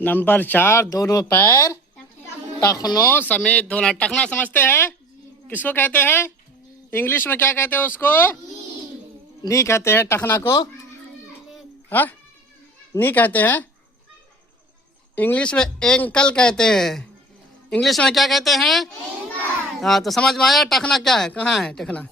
Number 4, दोनों पैर टखनों समेत धोना। टखना समझते हैं किसको कहते हैं? इंग्लिश में क्या कहते हैं उसको? नी कहते हैं टखना को। हाँ, नी कहते हैं। इंग्लिश में एंकल कहते हैं। इंग्लिश में क्या कहते हैं? हाँ, तो समझ में आया टखना क्या है, कहाँ है टखना?